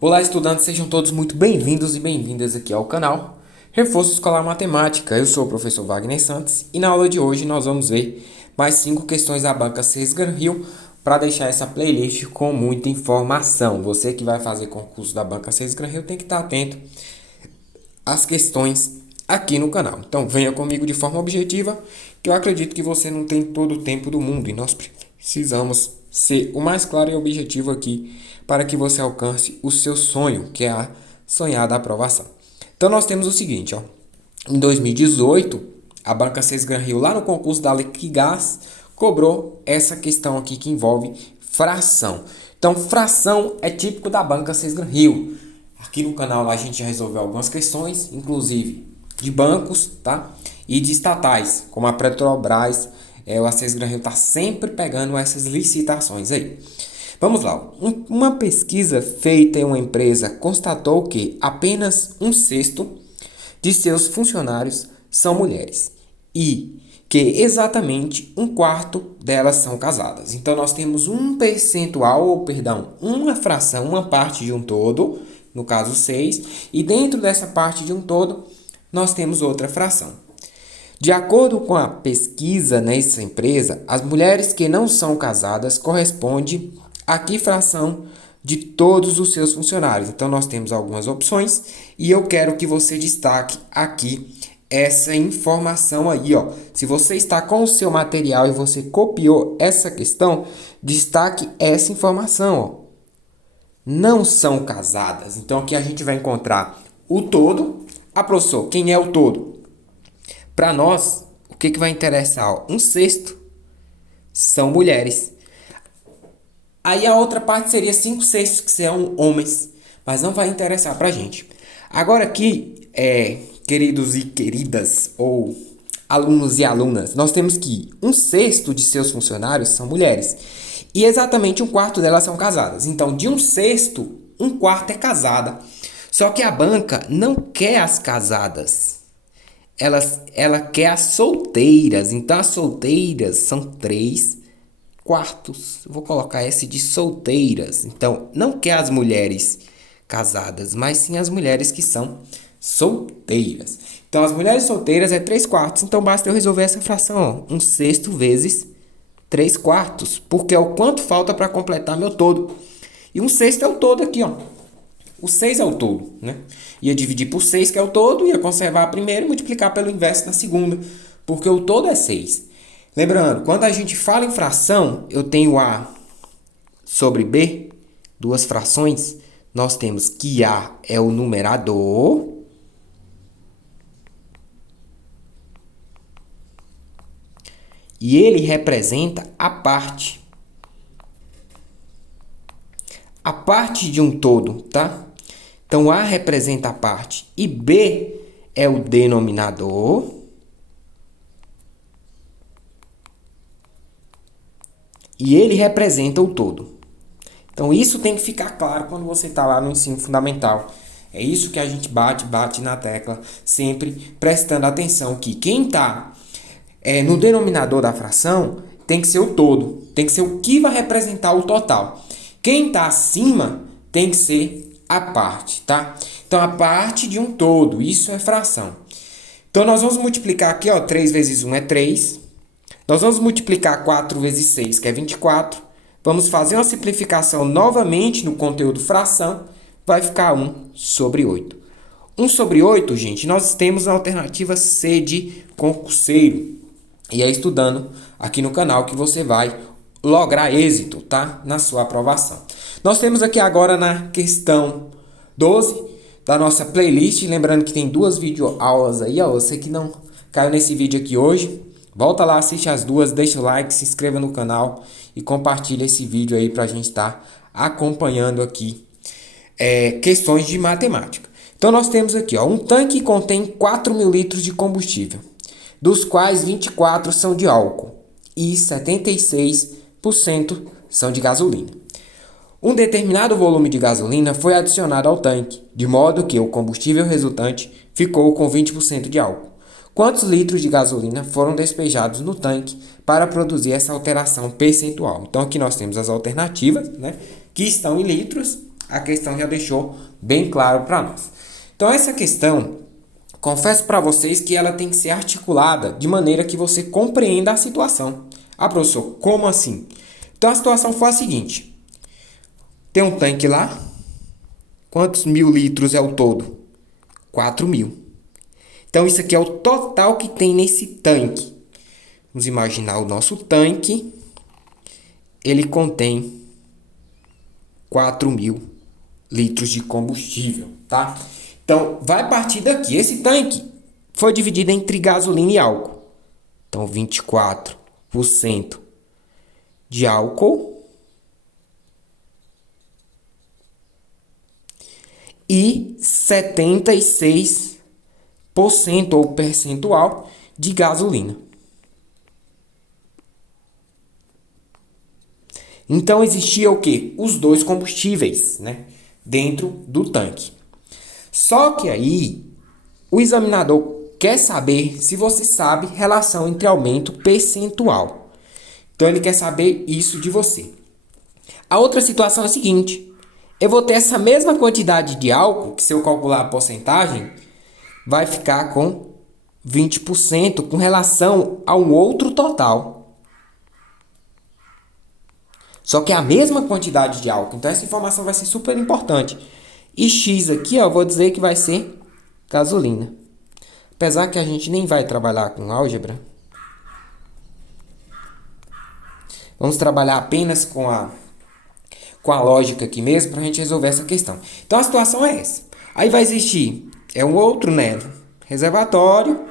Olá, estudantes, sejam todos muito bem-vindos e bem-vindas aqui ao canal Reforço Escolar Matemática. Eu sou o professor Wagner Santos e na aula de hoje nós vamos ver mais 5 questões da banca Sesgar Rio para deixar essa playlist com muita informação. Você que vai fazer concurso da banca Sesgar Rio tem que estar atento às questões aqui no canal. Então venha comigo de forma objetiva, que eu acredito que você não tem todo o tempo do mundo e nós precisamos ser o mais claro e objetivo aqui para que você alcance o seu sonho, que é a sonhada aprovação. Então nós temos o seguinte, ó. Em 2018, a banca Sesgar Rio, lá no concurso da Liquigás, cobrou essa questão aqui que envolve fração. Então, fração é típico da banca Sesgar Rio. Aqui no canal a gente já resolveu algumas questões, inclusive de bancos, tá? E de estatais, como a Petrobras. O Sesgar Rio está sempre pegando essas licitações aí. Vamos lá. Uma pesquisa feita em uma empresa constatou que apenas 1/6 de seus funcionários são mulheres e que exatamente 1/4 delas são casadas. Então nós temos um percentual, ou perdão, uma fração, uma parte de um todo, no caso 6, e dentro dessa parte de um todo nós temos outra fração. De acordo com a pesquisa nessa empresa, as mulheres que não são casadas correspondem a que fração de todos os seus funcionários. Então, nós temos algumas opções e eu quero que você destaque aqui essa informação aí, ó. Se você está com o seu material e você copiou essa questão, destaque essa informação, ó. Não são casadas. Então, aqui a gente vai encontrar o todo. Ah, professor, quem é o todo? Para nós, o que vai interessar? Ó, 1/6 são mulheres. Aí a outra parte seria 5/6, que são homens. Mas não vai interessar para a gente. Agora aqui, queridos e queridas, ou alunos e alunas, nós temos que 1/6 de seus funcionários são mulheres. E exatamente 1/4 delas são casadas. Então, de 1/6, 1/4 é casada. Só que a banca não quer as casadas. Ela quer as solteiras. Então, as solteiras são 3/4. Vou colocar esse de solteiras. Então, não quer as mulheres casadas, mas sim as mulheres que são solteiras. Então, as mulheres solteiras é 3/4. Então, basta eu resolver essa fração, ó. 1/6 vezes 3/4. Porque é o quanto falta para completar meu todo. E 1/6 é o todo aqui, ó. O 6 é o todo, né? Ia dividir por 6, que é o todo, ia conservar a primeira e multiplicar pelo inverso na segunda, porque o todo é 6. Lembrando, quando a gente fala em fração, eu tenho A sobre B, duas frações, nós temos que A é o numerador e ele representa a parte. A parte de um todo, tá? Então, A representa a parte e B é o denominador. E ele representa o todo. Então, isso tem que ficar claro quando você está lá no ensino fundamental. É isso que a gente bate na tecla, sempre prestando atenção que quem está no denominador da fração tem que ser o todo. Tem que ser o que vai representar o total. Quem está acima tem que ser a parte, tá? Então, a parte de um todo, isso é fração. Então, nós vamos multiplicar aqui, ó, 3 vezes 1 é 3. Nós vamos multiplicar 4 vezes 6, que é 24. Vamos fazer uma simplificação novamente no conteúdo fração. Vai ficar 1/8. 1/8, gente, nós temos a alternativa C de concurseiro. E é estudando aqui no canal que você vai lograr êxito, tá? Na sua aprovação. Nós temos aqui agora na questão 12 da nossa playlist. Lembrando que tem 2 videoaulas aí, ó. Você que não caiu nesse vídeo aqui hoje, volta lá, assiste as duas, deixa o like, se inscreva no canal e compartilha esse vídeo aí pra gente estar acompanhando aqui questões de matemática. Então nós temos aqui, ó, um tanque contém 4.000 litros de combustível, dos quais 24 são de álcool e 76% são de gasolina. Um determinado volume de gasolina foi adicionado ao tanque, de modo que o combustível resultante ficou com 20% de álcool. Quantos litros de gasolina foram despejados no tanque para produzir essa alteração percentual? Então, aqui nós temos as alternativas, né, que estão em litros. a questão já deixou bem claro para nós. Então essa questão, confesso para vocês que ela tem que ser articulada de maneira que você compreenda a situação. Ah, professor, como assim? Então a situação foi a seguinte. Tem um tanque lá. Quantos mil litros é o todo? 4.000. Então isso aqui é o total que tem nesse tanque. Vamos imaginar o nosso tanque. Ele contém 4.000 litros de combustível, tá? Então, vai partir daqui. Esse tanque foi dividido entre gasolina e álcool. Então, 24% de álcool e 76% ou percentual de gasolina. Então existia o quê? Os dois combustíveis, né, dentro do tanque. Só que aí o examinador quer saber se você sabe relação entre aumento percentual. Então ele quer saber isso de você. A outra situação é a seguinte: eu vou ter essa mesma quantidade de álcool, que se eu calcular a porcentagem, vai ficar com 20% com relação a um outro total. Só que é a mesma quantidade de álcool. Então essa informação vai ser super importante. E X aqui, ó, eu vou dizer que vai ser gasolina. Apesar que a gente nem vai trabalhar com álgebra. Vamos trabalhar apenas com a lógica aqui mesmo para a gente resolver essa questão. Então a situação é essa. Aí vai existir um outro, né, reservatório.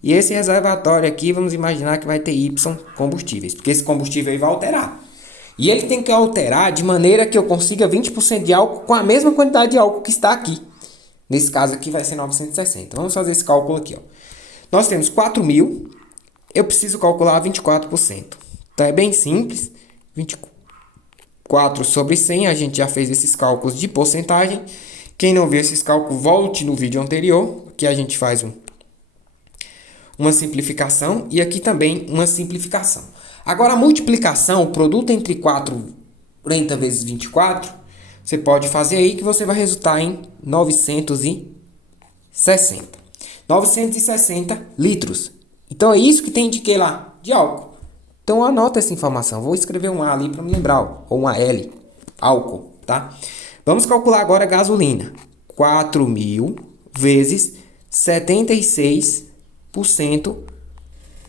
E esse reservatório aqui, vamos imaginar que vai ter Y combustíveis. Porque esse combustível aí vai alterar. E ele tem que alterar de maneira que eu consiga 20% de álcool com a mesma quantidade de álcool que está aqui. Nesse caso aqui vai ser 960. Vamos fazer esse cálculo aqui, ó. Nós temos 4.000. Eu preciso calcular 24%. Então é bem simples. 24 sobre 100. A gente já fez esses cálculos de porcentagem. Quem não viu esses cálculos, volte no vídeo anterior. Que a gente faz uma simplificação. E aqui também uma simplificação. Agora a multiplicação, o produto entre 40 vezes 24, você pode fazer aí que você vai resultar em 960. 960 litros. Então é isso que tem de que lá? De álcool. Então anota essa informação. Vou escrever um A ali para me lembrar, ou uma L. Álcool, tá? Vamos calcular agora a gasolina. 4.000 vezes 76%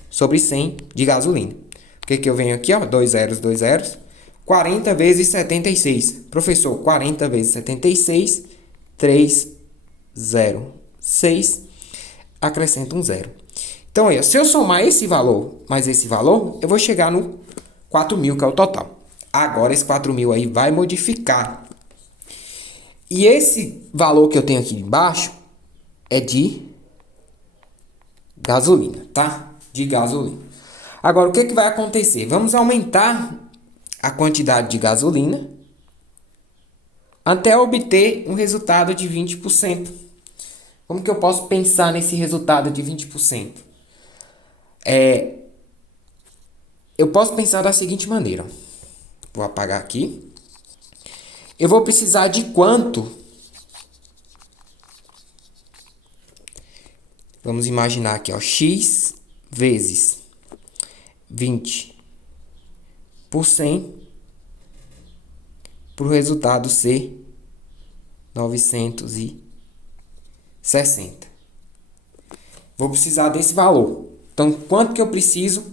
sobre 100 de gasolina. O que eu venho aqui, ó? 2 zeros, 2 zeros. 40 vezes 76. Professor, 40 vezes 76, 306. Acrescenta um zero. Então, aí, se eu somar esse valor mais esse valor, eu vou chegar no 4.000, que é o total. Agora, esse 4.000 aí vai modificar. E esse valor que eu tenho aqui embaixo é de gasolina, tá? De gasolina. Agora, o que vai acontecer? Vamos aumentar a quantidade de gasolina até obter um resultado de 20%. Como que eu posso pensar nesse resultado de 20%? Eu posso pensar da seguinte maneira. Vou apagar aqui. Eu vou precisar de quanto? Vamos imaginar aqui, ó, X vezes 20 por 100 para o resultado ser 960. Vou precisar desse valor. Então, quanto que eu preciso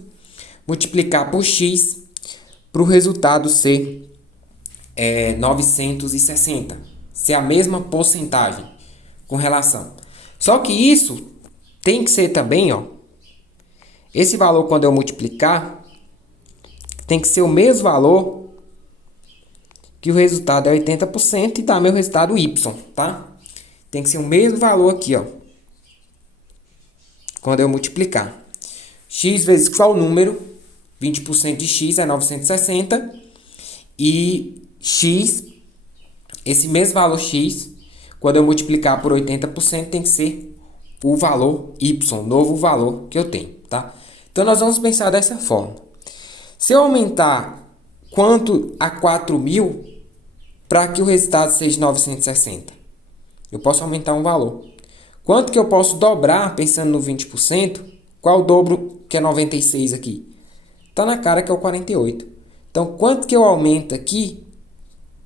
multiplicar por X para o resultado ser 960? Ser a mesma porcentagem com relação. Só que isso tem que ser também, ó. Esse valor, quando eu multiplicar, tem que ser o mesmo valor que o resultado é 80% e dá meu resultado Y, tá? Tem que ser o mesmo valor aqui, ó. Quando eu multiplicar. X vezes qual número? 20% de X é 960. E X, esse mesmo valor X, quando eu multiplicar por 80%, tem que ser o valor Y, novo valor que eu tenho, tá? Então, nós vamos pensar dessa forma. Se eu aumentar quanto a 4.000, para que o resultado seja 960? Eu posso aumentar um valor. Quanto que eu posso dobrar pensando no 20%? Qual o dobro que é 96 aqui? Tá na cara que é o 48. Então, quanto que eu aumento aqui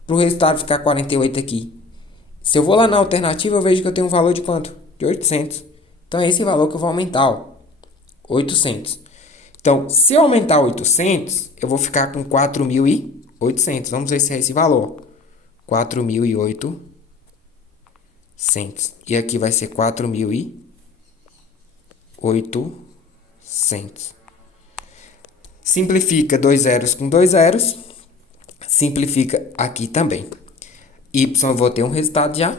para o resultado ficar 48 aqui? Se eu vou lá na alternativa, eu vejo que eu tenho um valor de quanto? De 800. Então, é esse valor que eu vou aumentar, ó. 800. Então, se eu aumentar 800, eu vou ficar com 4.800. Vamos ver se é esse valor. 4.800. E aqui vai ser 4.800. Simplifica dois zeros com dois zeros. Simplifica aqui também. Y eu vou ter um resultado já.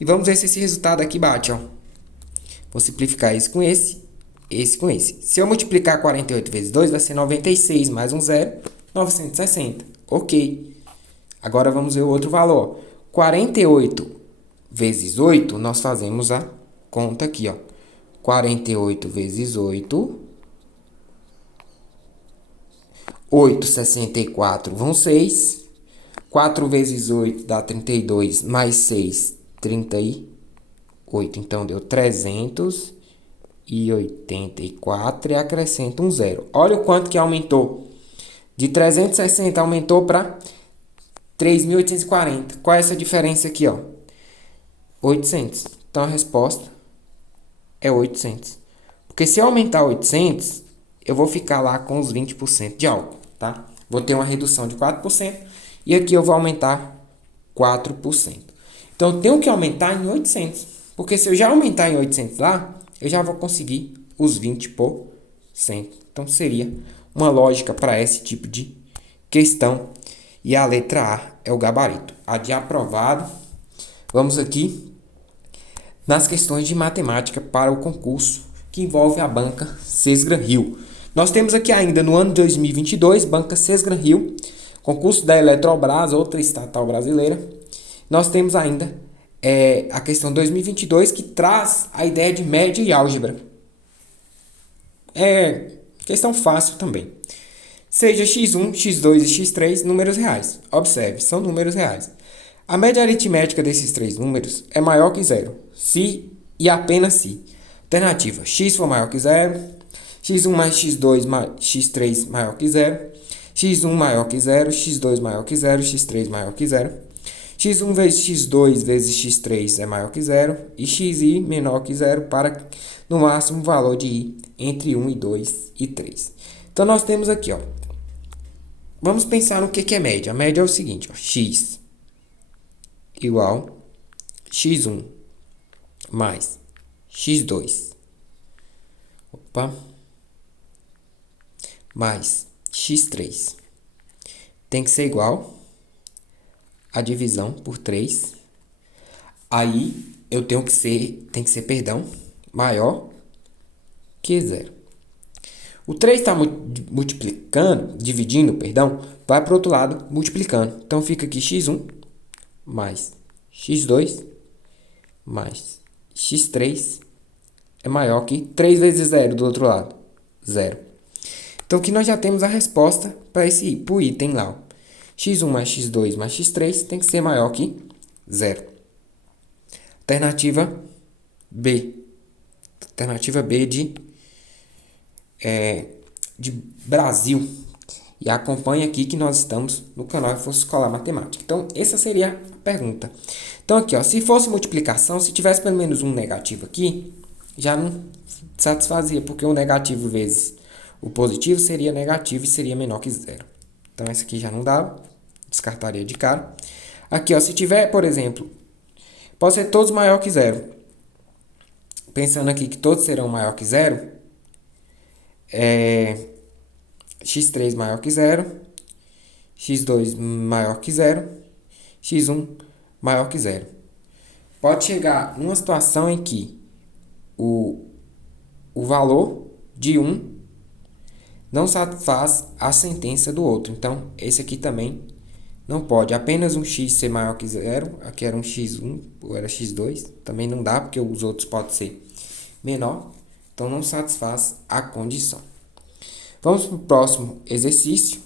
E vamos ver se esse resultado aqui bate, ó. Vou simplificar esse com esse com esse. Se eu multiplicar 48 vezes 2, vai ser 96 mais um zero, 960. Ok. Agora vamos ver o outro valor. 48 vezes 8, nós fazemos a conta aqui, ó. 48 vezes 8. 8, 64 vão 6. 4 vezes 8 dá 32, mais 6, 38. Então, deu 384 e acrescenta um zero. Olha o quanto que aumentou. De 360 aumentou para 3.840. Qual é essa diferença aqui, ó? 800. Então, a resposta é 800. Porque se eu aumentar 800, eu vou ficar lá com os 20% de algo, tá? Vou ter uma redução de 4% e aqui eu vou aumentar 4%. Então, eu tenho que aumentar em 800. Porque se eu já aumentar em 800 lá, eu já vou conseguir os 20%. Então, seria uma lógica para esse tipo de questão. E a letra A é o gabarito. A de aprovado. Vamos aqui nas questões de matemática para o concurso que envolve a banca Sesgran-Rio. Nós temos aqui ainda no ano de 2022, banca Sesgran-Rio, concurso da Eletrobras, outra estatal brasileira. Nós temos ainda a questão 2022 que traz a ideia de média e álgebra. É questão fácil também. Seja x1, x2 e x3 números reais. Observe, são números reais. A média aritmética desses três números é maior que zero, se e apenas se. Alternativa, x for maior que zero, x1 mais x2 mais x3 maior que zero, x1 maior que zero, x2 maior que zero, x3 maior que zero, x1 vezes x2 vezes x3 é maior que zero e xi menor que zero para, no máximo, o valor de i entre 1 e 2 e 3. Então, nós temos aqui, ó. Vamos pensar no que é média. A média é o seguinte, ó, x igual x1 mais x2 mais x3 tem que ser igual a divisão por 3. Aí eu tenho que ser, perdão, maior que zero. O 3 está multiplicando, dividindo, perdão, vai para o outro lado multiplicando. Então fica aqui x1 mais x2 mais x3 é maior que 3 vezes 0 do outro lado, 0. Então aqui nós já temos a resposta para o item lá. x1 mais x2 mais x3 tem que ser maior que 0. Alternativa B. Alternativa B de Brasil. E acompanha aqui que nós estamos no canal Reforço Escolar Matemática. Então, essa seria a pergunta. Então, aqui, ó, se fosse multiplicação, se tivesse pelo menos um negativo aqui, já não satisfazia, porque o negativo vezes o positivo seria negativo e seria menor que zero. Então, essa aqui já não dava, descartaria de cara. Aqui, ó, se tiver, por exemplo, pode ser todos maior que zero. Pensando aqui que todos serão maior que zero, x3 maior que zero, x2 maior que zero, x1 maior que zero. Pode chegar numa situação em que o valor de um não satisfaz a sentença do outro. Então, esse aqui também não pode. Apenas um x ser maior que zero, aqui era um x1 ou era x2, também não dá, porque os outros podem ser menor. Então, não satisfaz a condição. Vamos para o próximo exercício,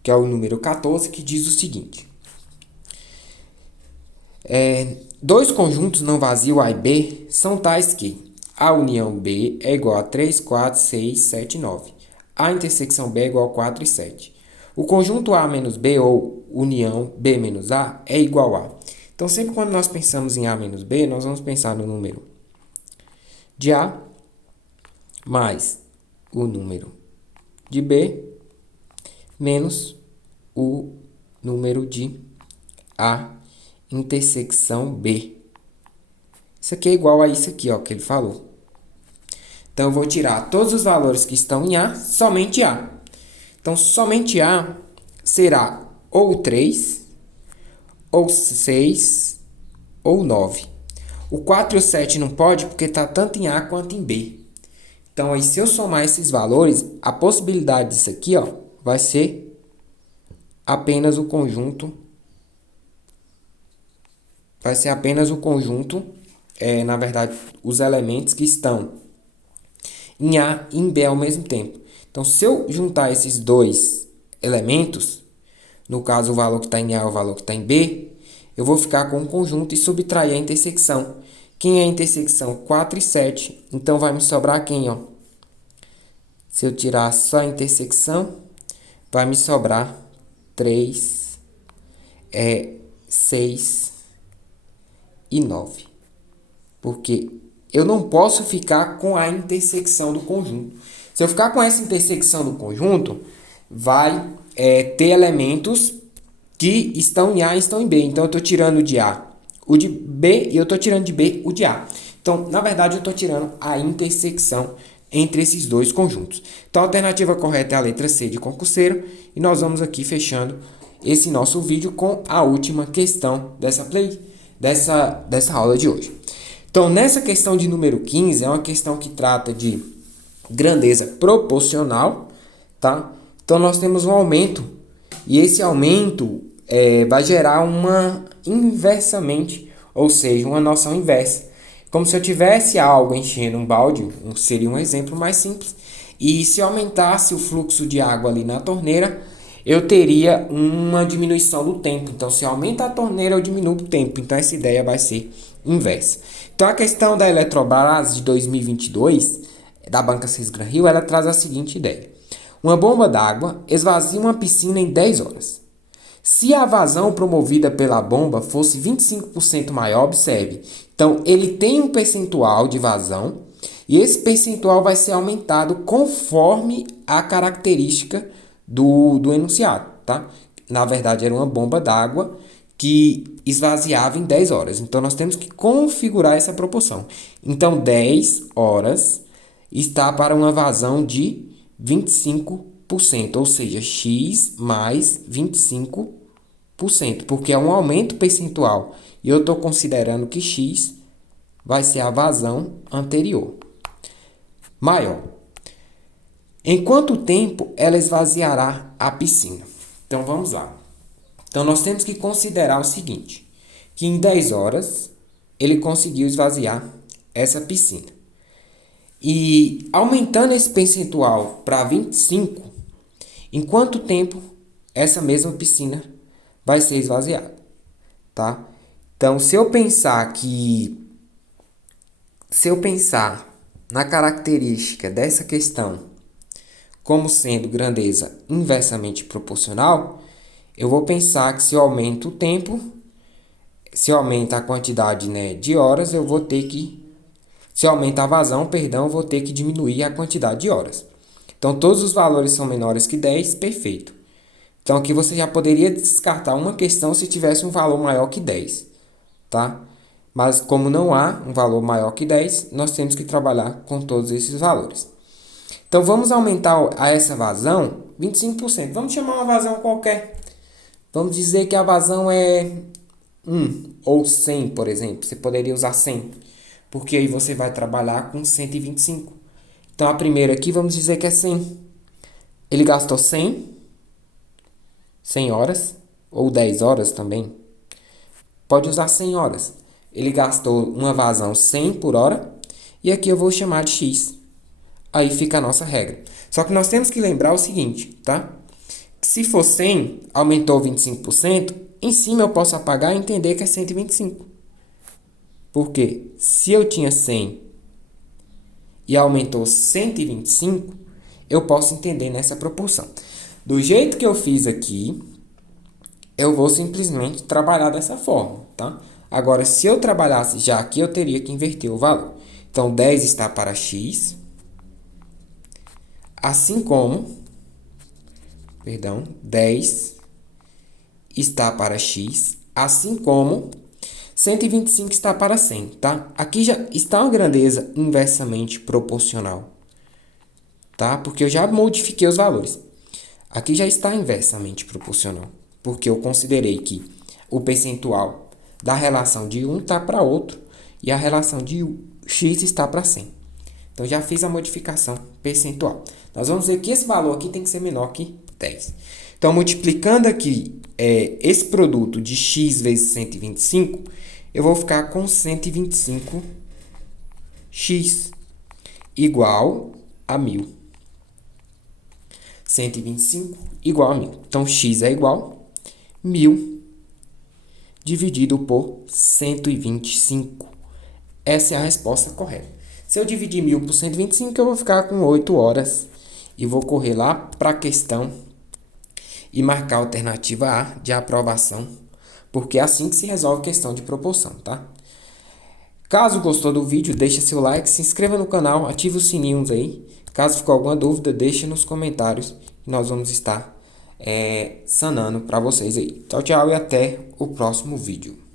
que é o número 14, que diz o seguinte. Dois conjuntos não vazios A e B são tais que a união B é igual a 3, 4, 6, 7, 9. A intersecção B é igual a 4 e 7. O conjunto A menos B ou união B menos A é igual a. Então, sempre quando nós pensamos em A menos B, nós vamos pensar no número de A mais o número de B menos o número de A intersecção B. Isso aqui é igual a isso aqui, ó, que ele falou. Então, eu vou tirar todos os valores que estão em A, somente A. Então, somente A será ou 3, ou 6, ou 9. O 4 e o 7 não pode porque está tanto em A quanto em B. Então, aí, se eu somar esses valores, a possibilidade disso aqui, ó, vai ser apenas o conjunto. Vai ser apenas o conjunto, na verdade, os elementos que estão em A e em B ao mesmo tempo. Então, se eu juntar esses dois elementos, no caso o valor que está em A e o valor que está em B, eu vou ficar com um conjunto e subtrair a intersecção. Quem é a intersecção? 4 e 7. Então, vai me sobrar quem, ó? Se eu tirar só a intersecção, vai me sobrar 3, 6 e 9. Porque eu não posso ficar com a intersecção do conjunto. Se eu ficar com essa intersecção do conjunto, vai ter elementos que estão em A e estão em B. Então, eu estou tirando de A o de B e eu estou tirando de B o de A. Então, na verdade, eu estou tirando a intersecção entre esses dois conjuntos. Então, a alternativa correta é a letra C de concurseiro. E nós vamos aqui fechando esse nosso vídeo com a última questão dessa aula de hoje. Então, nessa questão de número 15, é uma questão que trata de grandeza proporcional, tá? Então, nós temos um aumento, e esse aumento vai gerar uma inversamente, ou seja, uma noção inversa. Como se eu tivesse algo enchendo um balde, seria um exemplo mais simples, e se eu aumentasse o fluxo de água ali na torneira, eu teria uma diminuição do tempo. Então, se aumenta a torneira, eu diminuo o tempo. Então, essa ideia vai ser inversa. Então, a questão da Eletrobras de 2022, da Banca Cisgran-Rio, ela traz a seguinte ideia. Uma bomba d'água esvazia uma piscina em 10 horas. Se a vazão promovida pela bomba fosse 25% maior, observe. Então, ele tem um percentual de vazão e esse percentual vai ser aumentado conforme a característica do enunciado, tá? Na verdade, era uma bomba d'água que esvaziava em 10 horas. Então, nós temos que configurar essa proporção. Então, 10 horas está para uma vazão de 25%, ou seja, x mais 25%, porque é um aumento percentual. E eu estou considerando que x vai ser a vazão anterior. Maior. Em quanto tempo ela esvaziará a piscina? Então, vamos lá. Então, nós temos que considerar o seguinte, que em 10 horas ele conseguiu esvaziar essa piscina. E aumentando esse percentual para 25, em quanto tempo essa mesma piscina vai ser esvaziada, tá? Então, se eu pensar na característica dessa questão como sendo grandeza inversamente proporcional, eu vou pensar que se eu aumento o tempo, se eu aumento a quantidade, né, de horas, se eu aumentar a vazão, eu vou ter que diminuir a quantidade de horas. Então, todos os valores são menores que 10, perfeito. Então, aqui você já poderia descartar uma questão se tivesse um valor maior que 10, tá? Mas como não há um valor maior que 10, nós temos que trabalhar com todos esses valores. Então, vamos aumentar a essa vazão 25%. Vamos chamar uma vazão qualquer. Vamos dizer que a vazão é 1 ou 100, por exemplo. Você poderia usar 100, porque aí você vai trabalhar com 125. Então, a primeira aqui, vamos dizer que é 100. Ele gastou 100 horas, ou 10 horas também. Pode usar 100 horas. Ele gastou uma vazão 100 por hora, e aqui eu vou chamar de x. Aí fica a nossa regra. Só que nós temos que lembrar o seguinte, tá? Que se for 100, aumentou 25%, em cima eu posso apagar e entender que é 125. Porque se eu tinha 100 e aumentou 125, eu posso entender nessa proporção. Do jeito que eu fiz aqui, eu vou simplesmente trabalhar dessa forma, tá? Agora, se eu trabalhasse já aqui, eu teria que inverter o valor. Então, 10 está para x, assim como, 10 está para x, assim como 125 está para 100, tá? Aqui já está uma grandeza inversamente proporcional, tá? Porque eu já modifiquei os valores. Aqui já está inversamente proporcional, porque eu considerei que o percentual da relação de um está para outro e a relação de x está para 100. Então, já fiz a modificação percentual. Nós vamos ver que esse valor aqui tem que ser menor que 10. Então, multiplicando aqui esse produto de x vezes 125, eu vou ficar com 125x igual a 1.000. 125 igual a 1.000. Então, x é igual a 1.000 dividido por 125. Essa é a resposta correta. Se eu dividir 1.000 por 125, eu vou ficar com 8 horas. E vou correr lá para a questão e marcar a alternativa A de aprovação, porque é assim que se resolve questão de proporção, tá? Caso gostou do vídeo, deixa seu like, se inscreva no canal, ative os sininhos aí. Caso ficou alguma dúvida, deixe nos comentários e nós vamos estar sanando para vocês aí. Tchau, tchau e até o próximo vídeo.